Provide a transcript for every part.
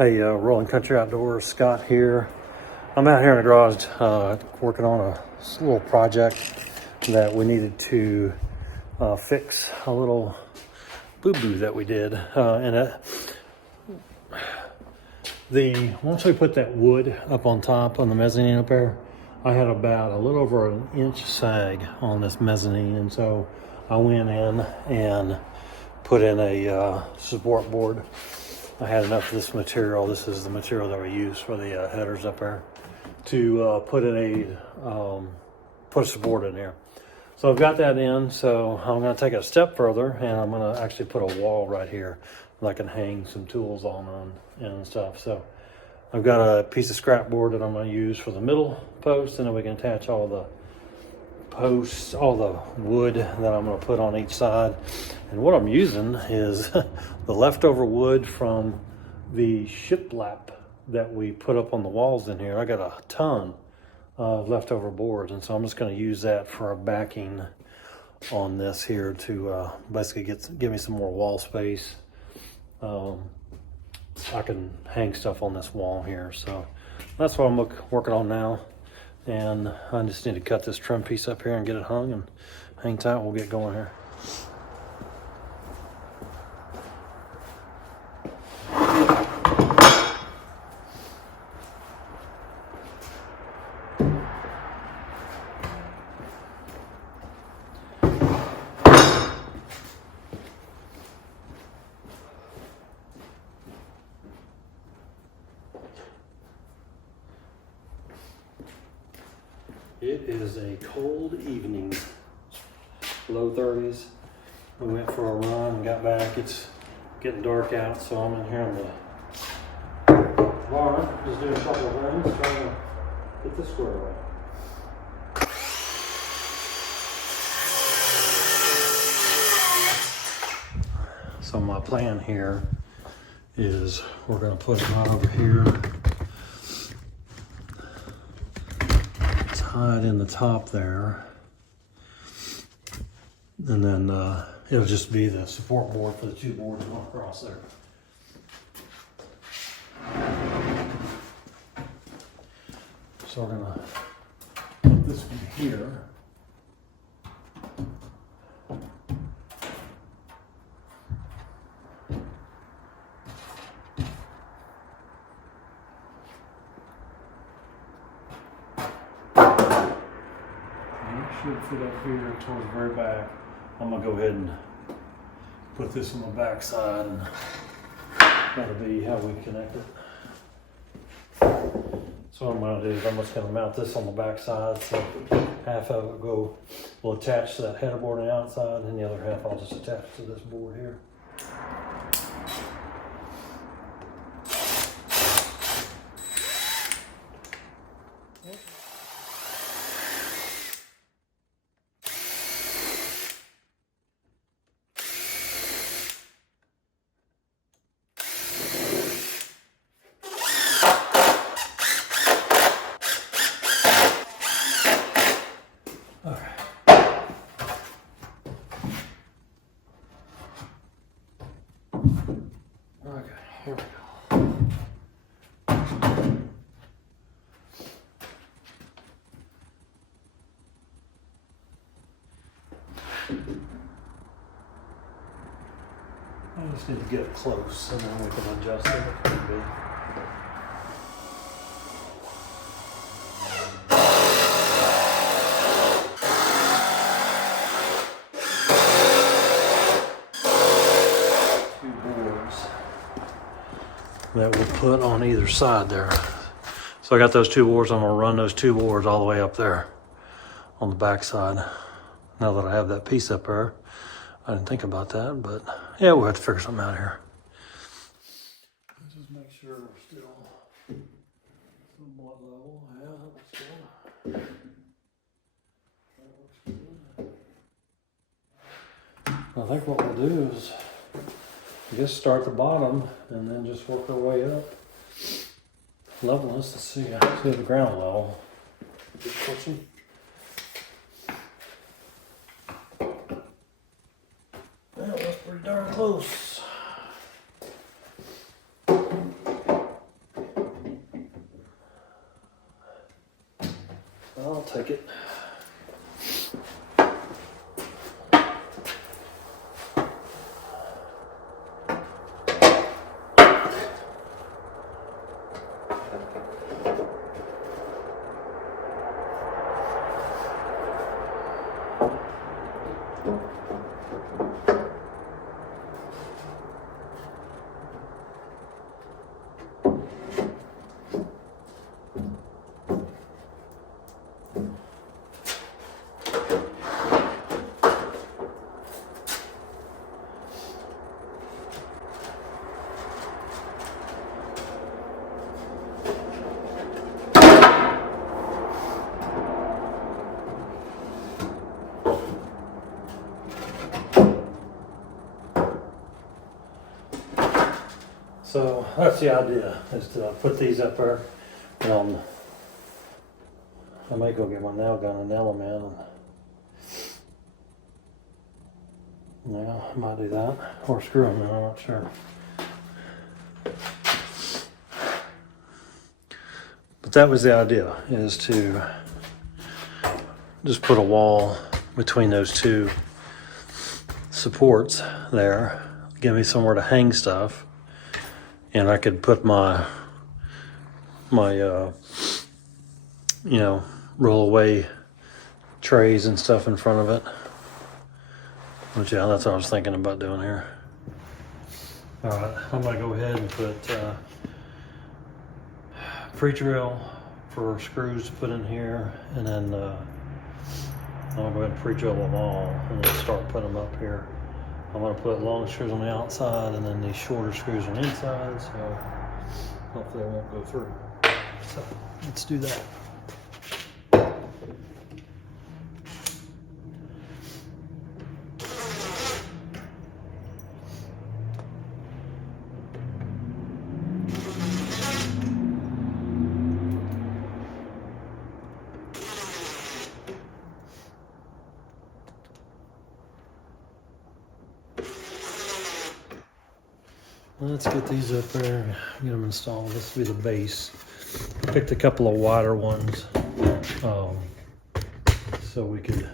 Hey, Rolling Country Outdoors, Scott here. I'm out here in the garage working on a little project that we needed to fix a little boo-boo that we did. Once we put that wood up on top on the mezzanine up there, I had about a little over an inch sag on this mezzanine, and so I went in and put in a support board. I had enough of this material. This is the material that we use for the headers up there to put a support in here. So I've got that in. So I'm going to take it a step further, and I'm going to actually put a wall right here that I can hang some tools on and stuff. So I've got a piece of scrap board that I'm going to use for the middle post, and then we can attach all the posts, all the wood that I'm going to put on each side. And what I'm using is the leftover wood from the shiplap that we put up on the walls in here. I got a ton of leftover boards, and so I'm just going to use that for a backing on this here to basically give me some more wall space. I can hang stuff on this wall here, so that's what I'm working on now. And I just need to cut this trim piece up here and get it hung and hang tight. We'll get going here. It is a cold evening, low 30s. We went for a run and got back. It's getting dark out, so I'm in here in the barn, just doing a couple of things, trying to get this squared away. So my plan here is we're going to put it right over here. Tied in the top there, and then it'll just be the support board for the two boards going across there. So we're gonna put this one here. Should fit up here towards the very back. I'm gonna go ahead and put this on the back side, and that'll be how we connect it. So what I'm gonna do is I'm just gonna mount this on the back side, so half of it will attach to that header board on the outside, and the other half I'll just attach to this board here. Okay, here we go. I just need to get it close, and then we can adjust it a little bit. That we'll put on either side there. So I got those two boards. I'm gonna run those two boards all the way up there on the back side. Now that I have that piece up there, I didn't think about that, but yeah, we'll have to figure something out here. Let's just make sure we're still somewhat level. Yeah, that looks good. I think what we'll do is I guess start at the bottom and then just work our way up. Levelness, let's see the ground level. Just pushing. Yeah, that's pretty darn close. take it. So that's the idea, is to put these up there, and I may go get my nail gun and nail them in. And, yeah, I might do that, or screw them in, I'm not sure. But that was the idea, is to just put a wall between those two supports there, give me somewhere to hang stuff. And I could put my you know, roll away trays and stuff in front of it. But yeah, that's what I was thinking about doing here. All right, I'm gonna go ahead and put pre-drill for screws to put in here, and then I'll go ahead and pre-drill them all and then start putting them up here. I'm going to put long screws on the outside and then these shorter screws on the inside, so hopefully they won't go through. So let's do that. Let's get these up there, get them installed. This will be the base. Picked a couple of wider ones so we could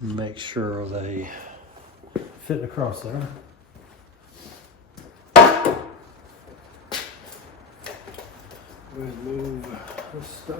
make sure they fit across there. Go ahead and move this stuff.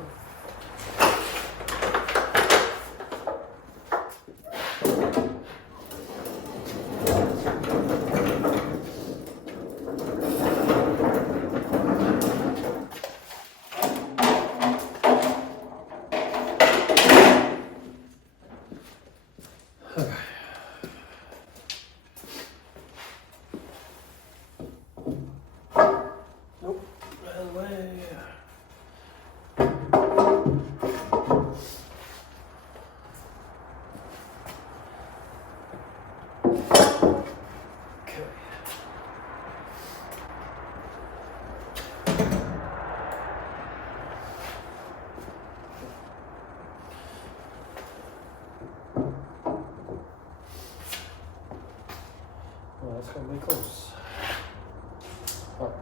Well, that's gonna be close. Oh.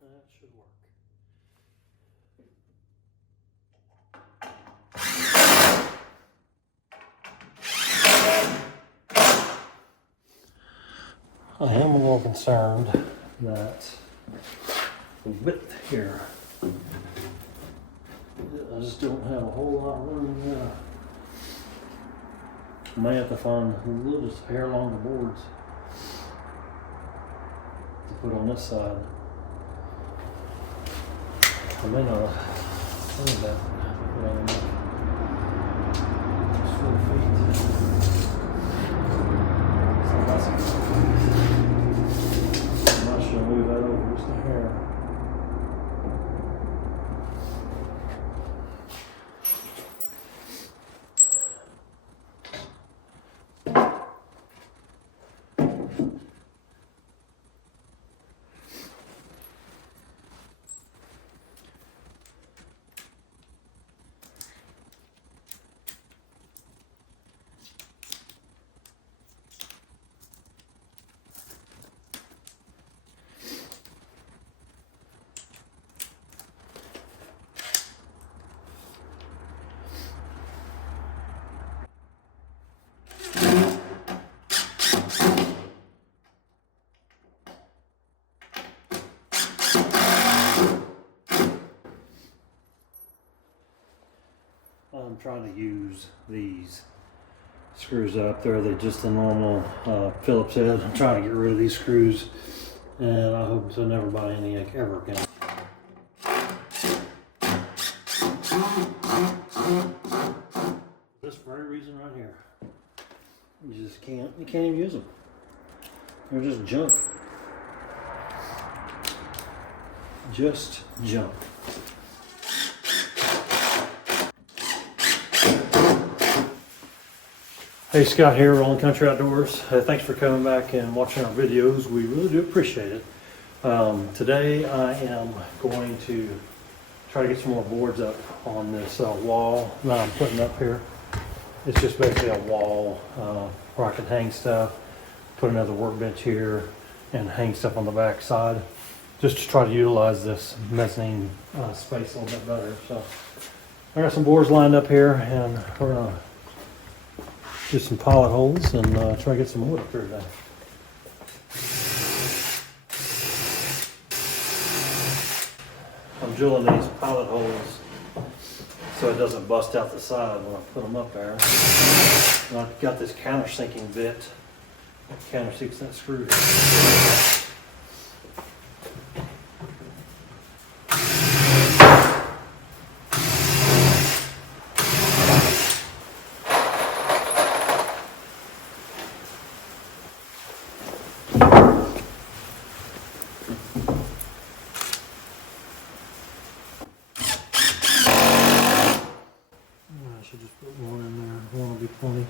That should work. I am a little concerned that the width here, I just don't have a whole lot of room. I may have to find a little just hair along the boards to put on this side. I may not find that. It's 4 feet. So that's I'm not sure move that over just a hair. trying to use these screws up there. They're just a normal Phillips head. I'm trying to get rid of these screws, and I hope to never buy any ever again. This very reason right here. You just can't even use them. They're just junk. Just junk. Hey, Scott here, Rolling Country Outdoors. Thanks for coming back and watching our videos. We really do appreciate it. Today I am going to try to get some more boards up on this wall that I'm putting up here. It's just basically a wall where I can hang stuff, put another workbench here, and hang stuff on the back side, just to try to utilize this mezzanine space a little bit better. So I got some boards lined up here, and we're gonna do some pilot holes and try to get some wood up here today. I'm drilling these pilot holes so it doesn't bust out the side when I put them up there. And I've got this countersinking bit that countersinks that screw. I should just put one in there. One will be plenty.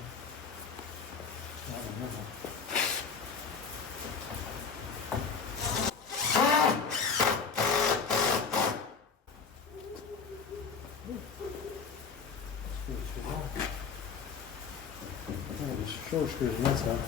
There's short screws on that side.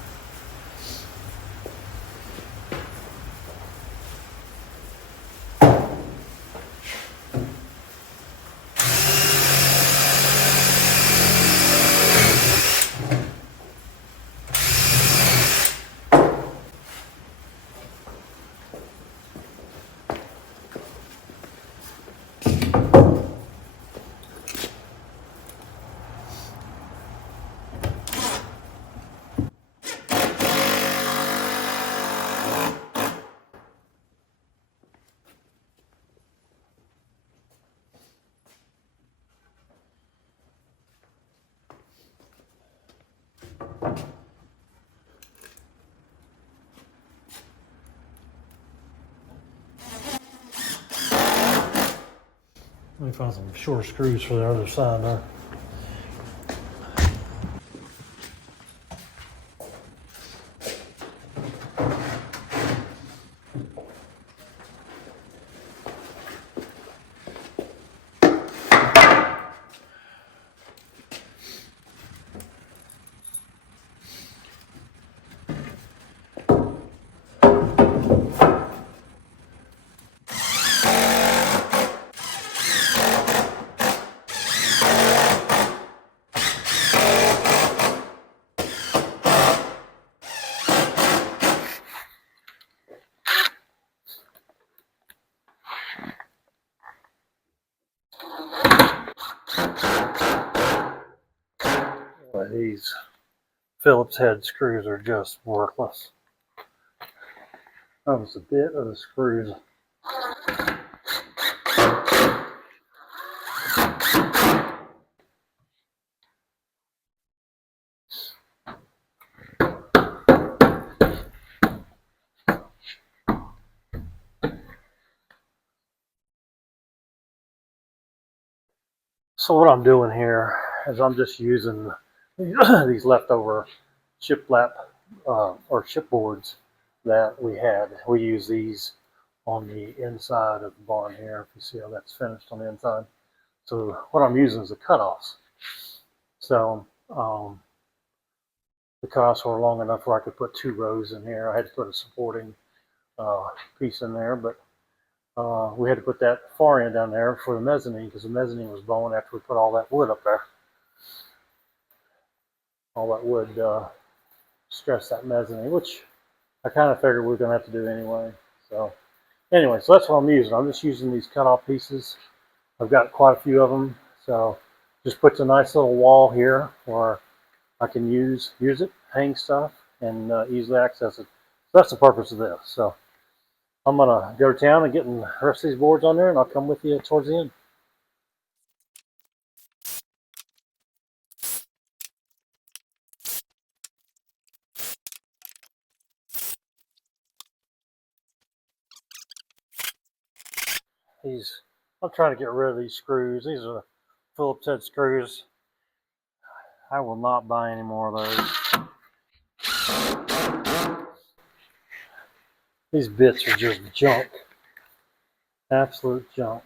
Let me find some short screws for the other side there. These Phillips head screws are just worthless. That was a bit of the screws. So what I'm doing here is I'm just using these leftover shiplap or shipboards that we had. We use these on the inside of the barn here. If you see how that's finished on the inside. So what I'm using is the cutoffs. So the cutoffs were long enough where I could put 2 rows in here. I had to put a supporting piece in there, but we had to put that far end down there for the mezzanine because the mezzanine was bowing after we put all that wood up there. All that wood stress that mezzanine, which I kind of figured we were going to have to do anyway. So anyway, so that's what I'm using. I'm just using these cutoff pieces. I've got quite a few of them, so Just puts a nice little wall here where I can use it, hang stuff, and easily access it. So that's the purpose of this. So I'm gonna go to town and get the rest of these boards on there, and I'll come with you towards the end. I'm trying to get rid of these screws. These are Phillips head screws. I will not buy any more of those. These bits are just junk. Absolute junk.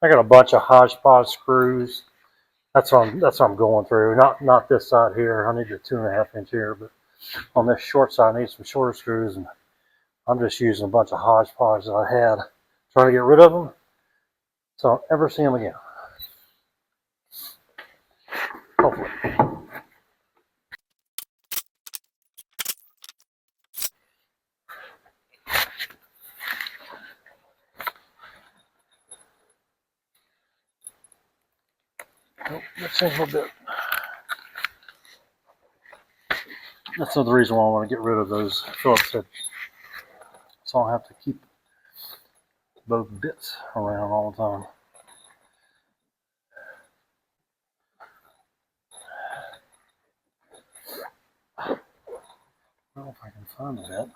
I got a bunch of hodgepodge screws. That's what I'm going through. Not this side here. I need a 2.5 inch here, but on this short side I need some shorter screws, and I'm just using a bunch of hodgepodge that I had, trying to get rid of them so I don't ever see them again. Hopefully. Oh, let's see a little bit. That's another reason why I want to get rid of those Phillips head, so I don't have to keep both bits around all the time. I don't know if I can find that.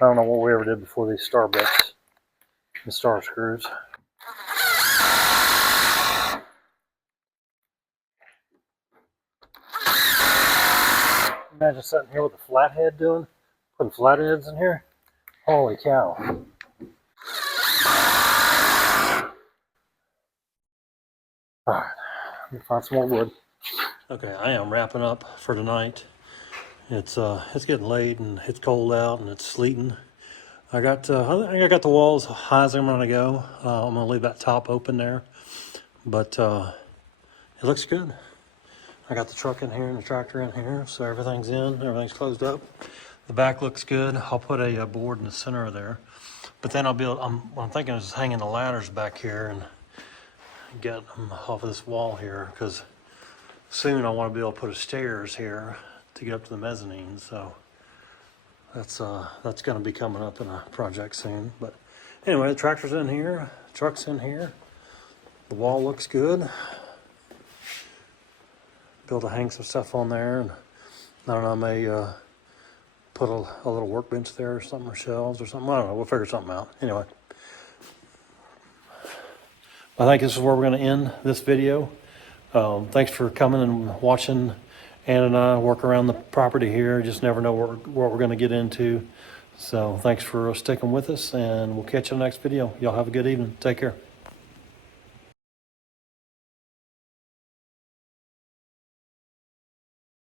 I don't know what we ever did before these star bits and star screws. Imagine sitting here with a flathead putting flatheads in here. Holy cow. Alright, let me find some more wood. Okay, I am wrapping up for tonight. It's getting late and it's cold out and it's sleeting. I think I got the walls as high as I'm gonna go. I'm gonna leave that top open there, but it looks good. I got the truck in here and the tractor in here, so everything's in, everything's closed up. The back looks good. I'll put a board in the center of there, but then what I'm thinking is hanging the ladders back here and get them off of this wall here, because soon I want to be able to put a stairs here to get up to the mezzanine. So that's going to be coming up in a project soon. But anyway, the tractor's in here, the truck's in here. The wall looks good. Be able to hang some stuff on there, and I don't know, I may put a little workbench there or something, or shelves or something. I don't know. We'll figure something out. Anyway, I think this is where we're going to end this video. Thanks for coming and watching Ann and I work around the property here. Just never know what we're going to get into. So thanks for sticking with us, and we'll catch you in the next video. Y'all have a good evening. Take care.